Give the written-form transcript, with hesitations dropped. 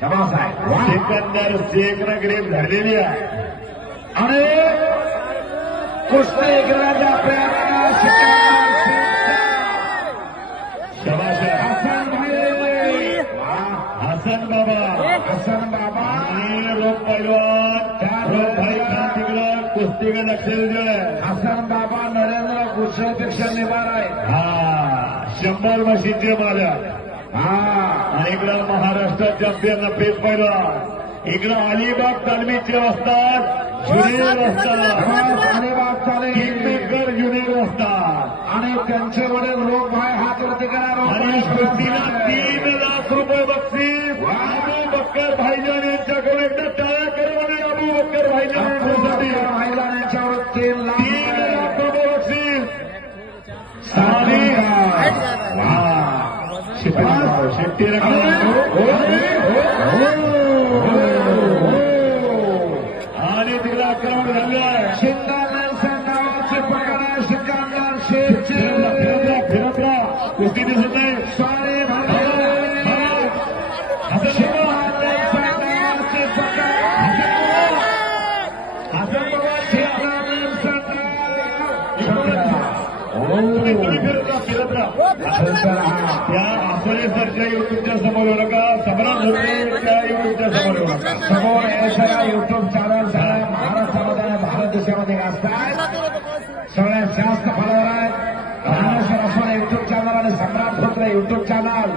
शबास आहे. सिकंदर शेखनं ग्रेप धरलेली आहे आणि कुस्ती करण्याचा प्रयत्न सिकंदर शेखचा. शबाश आहे. हसन भाई, हसन बाबा हसन बाबा आणि रोग पैलवान रोग भाई खान तिकडं कुस्तीकडे लक्ष दिलं. हसन बाबा नरेंद्र गुजरातपेक्षा निभार आहे. हा 100 म्हशीचे मालक. हा आणि इकडं महाराष्ट्र चॅम्पियन पेस पैलवान. इकडं अलिबाग तालमीचे असतात ज्युनियर असतात अलिबाग चालेल किंगमेकर ज्युनियर असतात आणि त्यांचे वडील लोक भाई हात वरती आणि कुस्तीला करा. 3 लाख रुपये बक्षीस अबू बक्कर भाईजान यांच्याकडे एकदा टाळ्या करू आणि अबू बक्कर भाईजान यांच्यासाठी महिलांच्यावर 3 लाख 3 लाख रुपये बक्षीस. शेट्टी आणि तिला आक्रमण झालं. सिकंदर नावाचे प्रकार आहे. सिकंदर शेखचे फिरत राहा कुस्ती दिसत नाही. सारे फिरत राहा. त्या आसोले सरच्या युट्यूबच्या समोर येऊ नका. सम्राट झोपडेच्या युट्यूबच्या समोर येऊ नका. समोर हे सगळ्या युट्यूब चॅनल सगळ्या महाराष्ट्रामध्ये आणि भारत देशामध्ये असतात. सगळ्यात जास्त फॉलोअर आहेत ज्ञानेश्वर असोले युट्यूब चॅनल आणि सम्राट धोत्रे युट्यूब चॅनल.